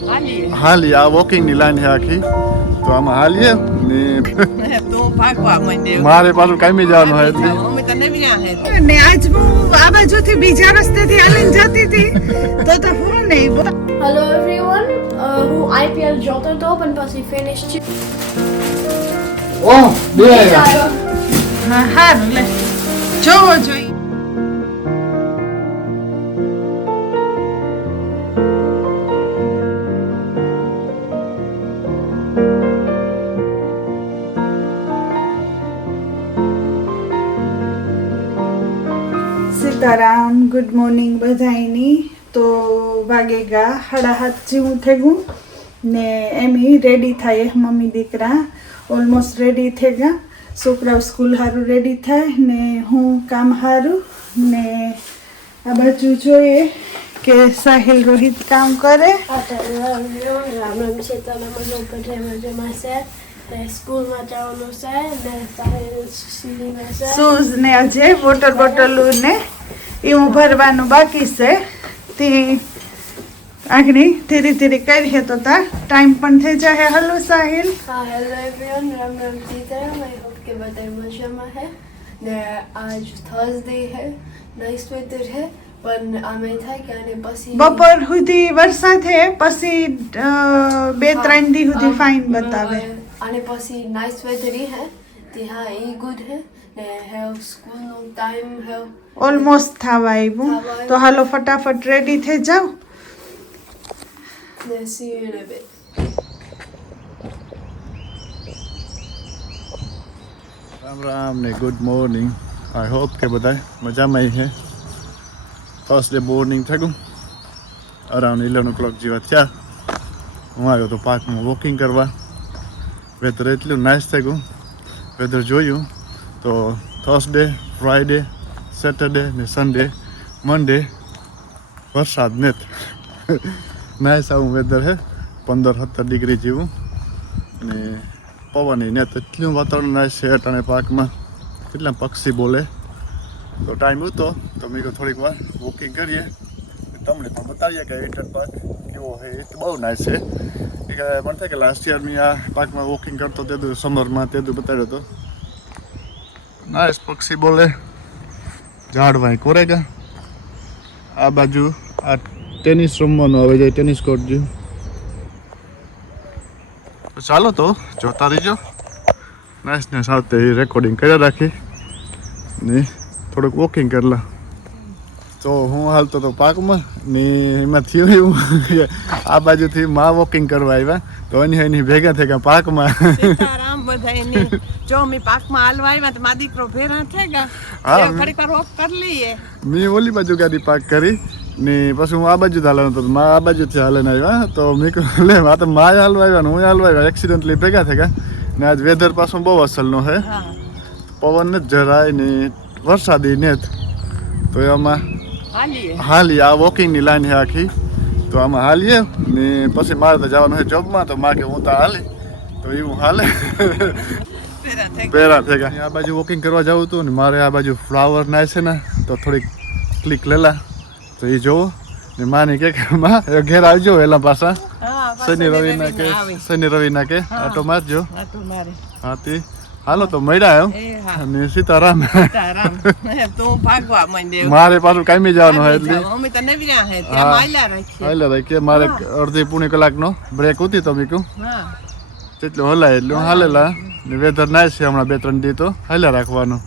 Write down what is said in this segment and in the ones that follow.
હાલી આ વોકિંગની લાઈન છે આખી, તો આમાં હાલીએ ને મારે પાછું કામી જવાનું હોય એટલે ને આજ હું આ બાજુથી બીજા રસ્તેથી હાલીને જતી હતી તો હું નહીં. Hello everyone, હું IPL જોતો હતો પણ પછી ફિનિશ છે. ઓહ બે આવ્યા. હા હારું લે જોવો જોઈએ. સીતારામ, ગુડ મોર્નિંગ બધાયની. તો વાગેગા 7:30 જેવું થઈ ગયું ને એમી રેડી થાય મમ્મી દીકરા ઓલમોસ્ટ રેડી થઈ ગયા. છોકરાઓ સ્કૂલ સારું રેડી થાય ને હું કામ સારું ને આ બાજુ જોઈએ કે સાહિલ રોહિત કામ કરે. રામ રામ સીતારામ બધા મજામાં છે. સ્કૂલમાં જવાનું છે ને સાહેબ શૂઝ ને અજય વોટર બોટલ ને એવું ભરવાનું બાકી છે. તે આગળ ધીરે ધીરે કરીએ તો ટાઈમ પણ થઈ જાય. હલો સાહિલ. હા hello everyone, Ram Ram Sitaram. I hope કે બધા મજામાં છે ને આજ થર્સડે છે, નાઇસ વેધર છે પણ આમે થાય કે આને પછી બપોર સુધી વરસાદ છે પછી 2-3 દી સુધી ફાઇન બતાવે. આને પછી નાઇસ વેધર હે તે હા એ ગુડ હે ને હેવ સ્કૂલનો ટાઈમ હેવ ઓલમોસ્ટ થવા આવ્યું. તો હાલો ફટાફટ રેડી થઈ જાઓ ને C you in a bit. Ram Ram ને ગુડ મોર્નિંગ. આઈ હોપ કે બધા મજામાં છે. થર્સડે મોર્નિંગ થઈ ગયું, અરાઉન્ડ 11 o'clock જેવા થયા. હું આવ્યો તો પાર્કમાં વોકિંગ કરવા. વેધર એટલું નાઇસ થઈ ગયું. વેધર જોયું તો થર્સડે, ફ્રાઈડે, સેટરડે ને સન્ડે, મંડે વરસાદ નથી. નાઇસ આવું વેધર છે, 15-17 ડિગ્રી જેવું અને પવન ને એટલું વાતાવરણ નાઇસ છે. અટાણે પાર્કમાં કેટલા પક્ષી બોલે. તો ટાઈમ હતો તો મેં કહ્યું થોડીક વાર વોકિંગ કરીએ, તમને પણ બતાવીએ કે વિન્ટર પાર્ક કેવો છે. એ તો બહુ નાઇસ છે. મને થાય કે લાસ્ટ યર મેં આ પાર્કમાં વોકિંગ કરતો તે સમરમાં તે બતાવ્યો હતો. નાઇસ પક્ષી બોલે, ઝાડવાય કોરેગા. આ બાજુ આ ટેનિસ રમવાનું આવે જાય, ટેનિસ કોર્ટ જેવું. તો ચાલો તો જોતા રહીજો. નાઇસ ને સાથે રેકોર્ડિંગ કરી રાખી ને થોડુંક વોકિંગ કરેલા. તો હું હાલતો હતો પાર્કમાં ને એમાં થયું એવું કે આ બાજુથી માં વોકિંગ કરવા આવ્યા તો એની ભેગા થઈ ગયા પાર્કમાં. સીતારામ બધાયની. જો મે પાર્કમાં હાલવા આવ્યા તો મારા દીકરો ભેરા થઈ ગયા. ઘડીક વાર વોક કરી લઈએ. મેં ઓલી બાજુ ગાડી પાર્ક કરી ને પછી હું આ બાજુ હાલવાનો હતો. માં આ બાજુથી હાલીને આવ્યા તો મેં કહ્યું લે આ તો માં હાલવા આવ્યા ને હું હાલવા આવ્યા. એક્સિડન્ટલી ભેગા થઈ ગયા ને આજ વેધર પાછું બહુ અસલનો છે. પવન ને જરાય ને વરસાદી ને તો એમાં હાલી આ વોકિંગની લાઈન છે આખી, તો આમાં હાલીએ ને પછી મારે તો જવાનું છે જોબમાં. તો માં કે હું તો હાલી તો એવું હાલે. પેરા થઈ ગયા. આ બાજુ વોકિંગ કરવા જવું હતું ને મારે આ બાજુ ફ્લાવર નાય છે ને તો થોડીક ક્લિક લેલા તો એ જોવો ને માની કે માં ઘેર આવજો એલા પાછા શનિ રવિ ના કે આટો મારજો. હા તે હાલો તો મળ્યા એમ અને સીતારામ. મારે પાછું કામી જવાનું હોય એટલે હાલ્યા રાખીએ. મારે અડધી-પોણી કલાકનો બ્રેક હતી તો મેં કહ્યું તેટલું હલાય એટલે હાલેલા ને વેધર નાઇસ છે હમણાં 2-3 દી તો હાલ્યા રાખવાનું.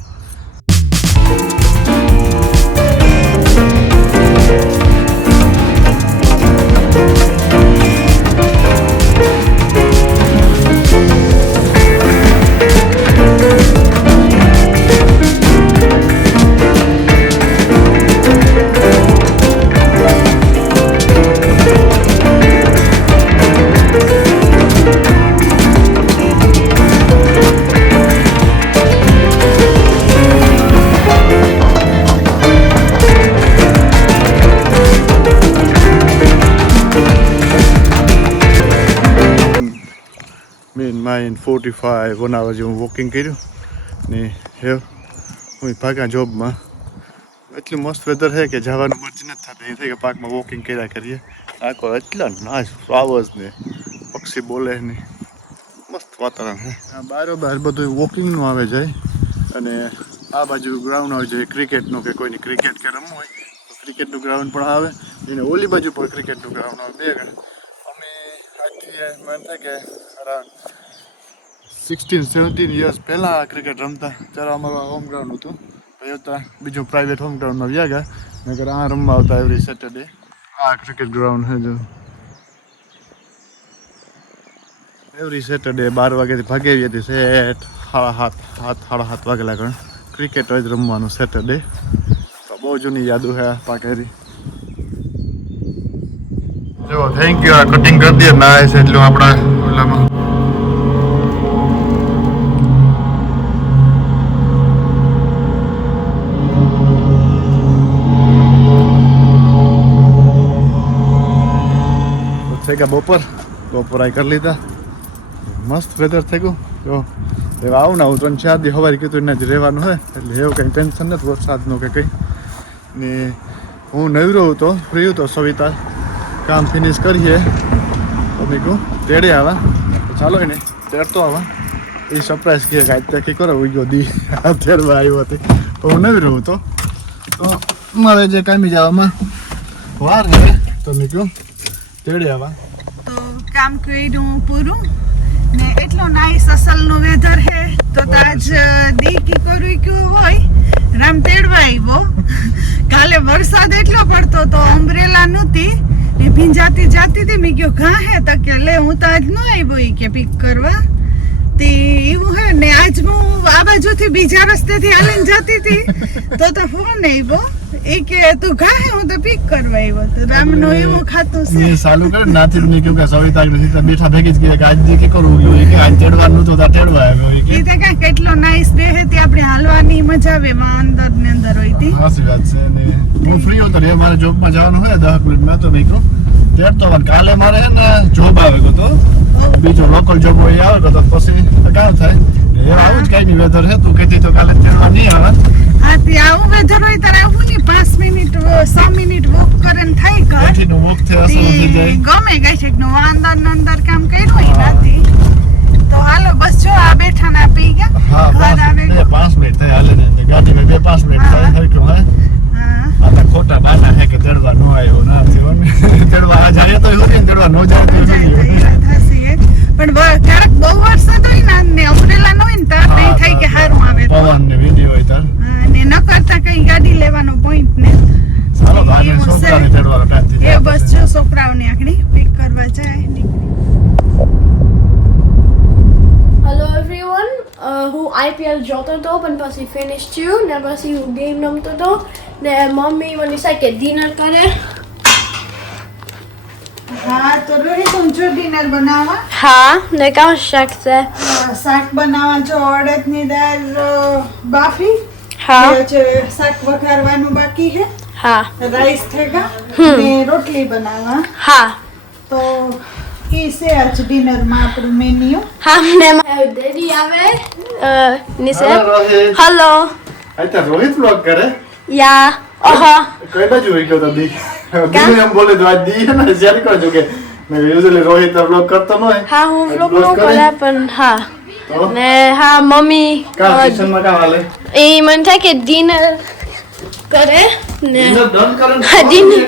in 45 1 hour જેવું વોકિંગ કર્યું ને હું ભાગા જોબમાં. એટલું મસ્ત વેધર છે કે જવાનું મરજી નથી થતી. એ થાય કે પાર્કમાં વોકિંગ કર્યા કરીએ આખો એટલા નાશ ફ્લાવર્સ ને પક્ષી બોલે ને મસ્ત વાતાવરણ છે. આ બારોબાર બધું વોકિંગનું આવે જાય અને આ બાજુ ગ્રાઉન્ડ આવે છે ક્રિકેટનું કે કોઈની ક્રિકેટ કે રમવું હોય તો ક્રિકેટનું ગ્રાઉન્ડ પણ આવે અને ઓલી બાજુ પણ ક્રિકેટનું ગ્રાઉન્ડ આવે. બે અમે આજથી મને થાય કે અરાઉન્ડ 16-17 યર્સ પહેલાં ક્રિકેટ રમતા ત્યારે અમારું હોમ ગ્રાઉન્ડ હતું. પછી હતા બીજું પ્રાઇવેટ હોમ ગ્રાઉન્ડમાં વ્યા ગયા નકર આ રમવા આવતા એવરી સેટરડે. આ ક્રિકેટ ગ્રાઉન્ડ છે જો એવરી સેટરડે 12 વાગ્યાથી ભાગી હતી સેટ 7:30 વાગેલા કારણ ક્રિકેટ જ રમવાનું સેટરડે. તો બહુ જૂની યાદો છે પાકેરી. જો થેન્ક યુ. આ કટિંગ કરી દે ના છે એટલું આપણા ઓલામાં થઈ ગયા બપોર આઈ કરી લીધા. મસ્ત વેધર થઈ ગયું. જો રહેવા આવું ને હું 3-4 દી સવારે કીધું એના જ રહેવાનું હોય એટલે એવું કંઈ ટેન્શન નથી વરસાદનું કે કંઈ. ને હું નવરો હતો ફ્રી હતો સવિતા કામ ફિનિશ કરીએ તો મેં કહું તેડે આવા તો ચાલો ને તેડતો આવા. એ સરપ્રાઈઝ કહે કે આજે કંઈ કરો ઉઈ ગયો દી આ તેડવા આવ્યો હતી તો હું નવરો હતો તો મારે જે કામી જવામાં વાર રહે તો મેં કહું તેડે આવા. તો કામ કર્યું પૂરું ને એટલો નાઈસ અસલનું વેધર હે તો તાજ દી કી કર્યું હોય રામ તેડવા આવ્યો. કાલે વરસાદ એટલો પડતો તો અમ્બ્રેલા નહોતી ને ભીંજાતી જાતી હતી. મેં કહ્યું ઘા હે તો કે લે હું તો આજ ન આવ્યો ઈ કે પિક કરવા તે એવું હે ને આજ હું આ બાજુથી બીજા રસ્તેથી હાલીને જતી હતી તો ફોન આવ્યો એ કે તું ઘા હે હું તો પિક કરવા આવ્યો તો રામનું એવું ખાતું છે. એ ચાલુ કરે નાથી નહીં કે સવિતા સીતા બેઠા ભેગી જ કે આજે કે કરવું કે આજ તેડવાનું તો તેડવા આવ્યો એ તો કાંઈ કેટલો નાઈસ ડે હે તે આપણે હાલવાની મજા આવે માં અંદર ને અંદર હોય તી. સાચી વાત છે. ને હું ફ્રી હતો રે મારે જોબમાં જવાનું હોય 10 મિનિટમાં તો મેં કહું તેડતો કાલે મારે હે ને જોબ આવે ગયો તો બીજો લોકલ જોબ હોય આવે ગયો તો પછી કામ થાય આવું જ કાંઈ વેધર છે. તું કહેતી તો કાલે તેડવા નહીં આવે. હા તે આવું વેધર હોય તારે આવું નહીં 5 મિનિટ 6 મિનિટ વોક કરીને થાય કર એઠીનો વોક થઈ અસર થઈ જાય ગમે ગઈ છે નો અંદર કામ કર્યું હોય નથી તો હાલો બસ જો આ બેઠા ના પી ગયા. હા 5 મિનિટ થાય હાલે ને ગાડીમાં 2-5 મિનિટ થાય હરક્યું હે. આ ખોટા બાના હે કે તેડવા નો આવ્યો ના થયો ને તેડવા આ જાય તો એવું તેડવા નો જાય તો પણ ક્યારેક બહુ વરસાદ હોય ને અમરેલા નો હોય ને તાર નહીં થાય કે હારું આવે પવન ને વિડિયો હોય તાર ને ન કરતા કઈ ગાડી લેવાનો પોઈન્ટ ને ચાલો બાને છોકરાને તેડવાનો ટાઈમ થઈ એ બસ જો છોકરાઓને આખડી પિક કરવા જાય. Hello everyone, હું IPL જોતો હતો પણ પછી ફિનિશ થયું ને પછી હું ગેમ રમતો હતો ને મમ્મી મને સાકે ડિનર કરે. હા તો રોહિત હું જો ડિનર બનાવવા. હા ને કામ શાક છે. શાક બનાવવા જો અડદની દાળ બાફી હા છે શાક વઘારવાનું બાકી છે. હા રાઈસ થેગા ને રોટલી બનાવવા. હા તો ઈ છે આજ ડિનર માં આપણું મેન્યુ. હા ને ડેડી આવે નિસે હેલો આતા રોહિત બ્લોગ કરે યા ઓહો કઈ બાજુ હોય ગયો તો દી દી એમ બોલે તો આ દી હે ને શેર કરજો કે મેં યુઝ્યુઅલી રોહિત બ્લોગ કરતો ન હોય. હા હું વ્લોગ નો કરે પણ હા ને હા મમ્મી કા કિચનમાં કા હાલે એ મને થાય કે ડિનર કરે ને ડન કરે હા ડિનર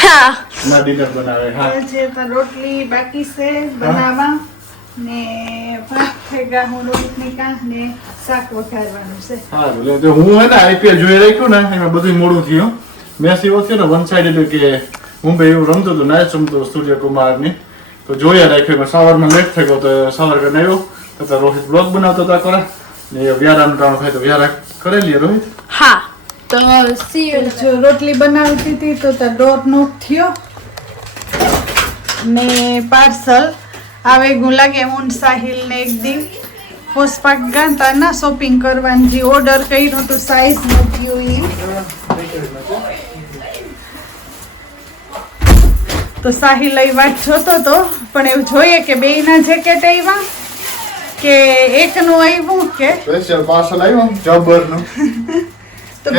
હા ના ડિનર બનાવે હા છે તો રોટલી બાકી છે બનાવવા ને ભાત થેગા હું રોટલી કા ને શાક વઘારવાનું છે. હા તો હું હે ને આઈપીએલ જોઈ રાખ્યું ને એમાં બધું મોડું થયું. મેચ એવો થયો ને વન સાઇડેડ કે મુંબઈ એવું રમતો હતો નાચ રમતો સૂર્યકુમારની તો જોયા રાખ્યું એમાં સવારમાં લેટ થઈ ગયો તો સવાર કરીને આવ્યો તો રોહિત બ્લોગ બનાવતો હતા કરે ને વ્યારાનું ટાણું થાય તો વ્યારા કરેલી રોહિત. હા તો સી યુ જો રોટલી બનાવતી હતી તો ડોર નોક થયો ને પાર્સલ આવે ગું લાગે હું સાહિલ ને એક દી પોસ્ટપાક ગાતા ના શોપિંગ કરવાની જે ઓર્ડર કર્યો તો સાઈઝ નથી ઈ તો સાહિલ એ વાત જોતો તો પણ એવું જોઈએ કે બેયના જેકેટ આવ્યા કે એકનું આવ્યું કે સ્પેશિયલ પાર્સલ આવ્યો જબરનું તો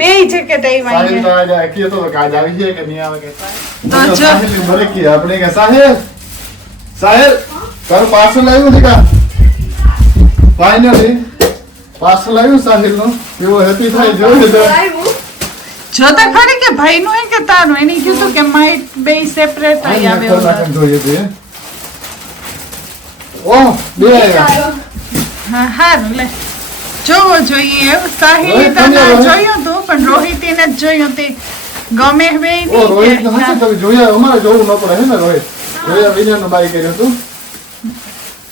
બે જેકેટ આવ્યા સાહિલ તો અહીંયા. આજે કીધું તો કે આજે આવી જાય કે નહીં આવે કે તો જો. સાહિલ બરે કી આપણે કે સાહિલ તારું પાર્સલ આવ્યું છે કા ફાઇનલી પાર્સલ આવ્યું સાહિલ નું કેવો હેપી થાય જોઈ તો જો તો ખરી કે ભાઈનું હે કે તારું એને કીધું કે માઇટ બે સેપરેટ આવી આવે એવું. કલાક જોઈએ છે ઓહ બે આવ્યા હા હારું લે જોવો જોઈએ એવું. સાહિલે રોહિત તને કોને રોહિત? જોયું તું પણ રોહિતીને જ જોયું તે ગમે હવે ઓ રોહિત નહીં હશે કે તમે જોયા અમારે જોવું ન પડે હે ને રોહિત જોયા વિના નું બાઈ કર્યું હતું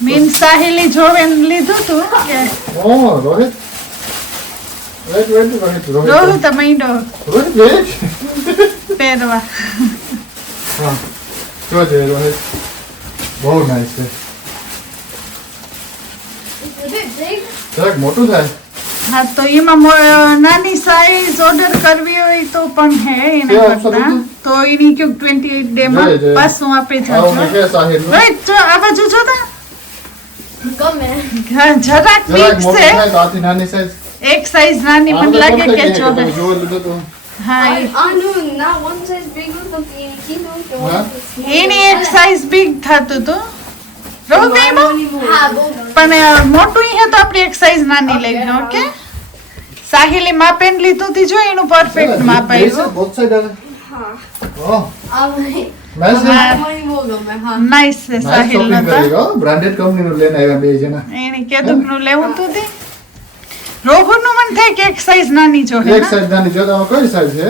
મીન સાહિલે જોવે ને લીધું તું કે ઓ રોહિત રોહિત રોહિત મહિનો રોહિત વેચ પહેરવા. હા જોજે રોહિત બહુ નાઈસ છે Is it big? જરાક મોટું થાય હા તો એમાં નાની સાઈઝ ઓર્ડર કરવી હોય તો પણ હે એના કેવા કરતા આપશો તો એની ક્યુક 28 ડે માં જોઈએ. પાછું આપે આવું મેં છે. કે સાહિલ નું રોહિત જો આ બાજુ જો તો Gummy. હા, જરાક જરાક big મોટું છે. થાય તો આથી નાની સાઈઝ એક સાઈઝ નાની મને લાગે કે જો જોવા લીધું તો હા I know now one size bigger than the kilo. Huh? એની એક સાઈઝ બિગ થતું હતું રોહિત એમાં પણ મોટું હે તો આપણે એક સાઈઝ નાની લઈ લો ઓકે. સાહિલે માપેન લીધું તી જો એનું પરફેક્ટ માપ આવ્યું. બોથ સાઈડ આવે ઓહ નાઈસ છે નાઈસ છે નાઈસ સાહિલ શોપિંગ નતા કરી ગો બ્રાન્ડેડ કંપની નું લઈને આવ્યા બે જણા એને કીધું નું લેવું તું તે રોહન નું મન થાય કે એક સાઈઝ નાની જો હે એક સાઈડ નાની જો તો કઈ સાઈઝ છે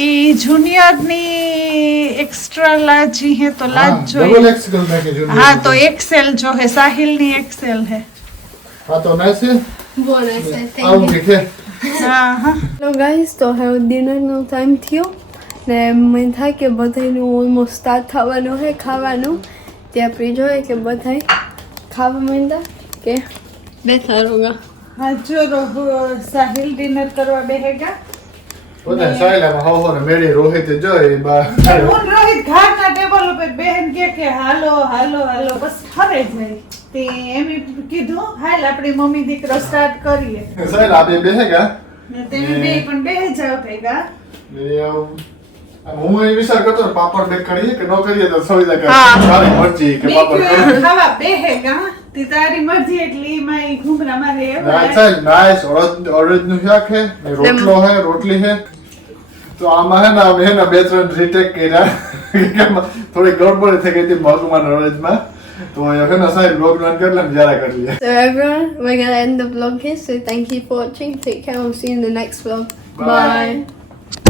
એ જુનિયર ની એક્સ્ટ્રા લાર્જ હે તો લાર્જ ડબલ જોઈએ. એક્સેલ મેં કે જુનિયર હા તો એક્સેલ જો હે સાહિલ ની એક્સેલ હે. હા તો નાઈસ છે What I said, આવું thank you. કે હા હા Hello guys, તો હવે ડિનરનો ટાઈમ થયો ને મને થાય કે બધાયનું ઓલમોસ્ટ સ્ટાર્ટ થવાનું છે ખાવાનું તે આપણે જોઈએ કે બધાય ખાવા માંડ્યા કે બેઠા રોગા હા જો સાહિલ ડિનર કરવા બેહેગા. બધા સાયલામાં હો હો ને મેળી રોહિત જોઈ બા હું રોહિત ઘાટના ટેબલ ઉપર બેન કે હાલો હાલો હાલો બસ ખરે જાય તે એમ કીધું હાલ આપણી મમ્મી દીકરો સ્ટાર્ટ કરીએ. સાયલ આપે બેહેગા ને તમે બે પણ બેહી જાવ ભેગા. હું એ વિચાર કરતો ને પાપડ બેક કરીએ કે ન કરીએ તો સોઈ જાય હા. કે મારી મરજી કે પાપડ દીકરો કરીએ ખાવા બેહેગા તે તારી મરજી એટલી એમાં ઈ ઘૂમરા મારે એવું નાઈસ છે નાઈસ ઓરેન્જ નું શાક છે ને રોટલો છે રોટલી છે તો આમાં હે ને અમે હે ને બે ત્રણ રીટેક કર્યા થોડી ગડબડ થઈ ગઈ હતી મગમાં ઓરેન્જમાં તો હે ને સાહેબ બ્લોગ રન કરી લે ને જરા કરી લે So everyone, we're gonna end the vlog here. So thank you for watching. Take care. We'll see you in the next vlog. Bye. Bye.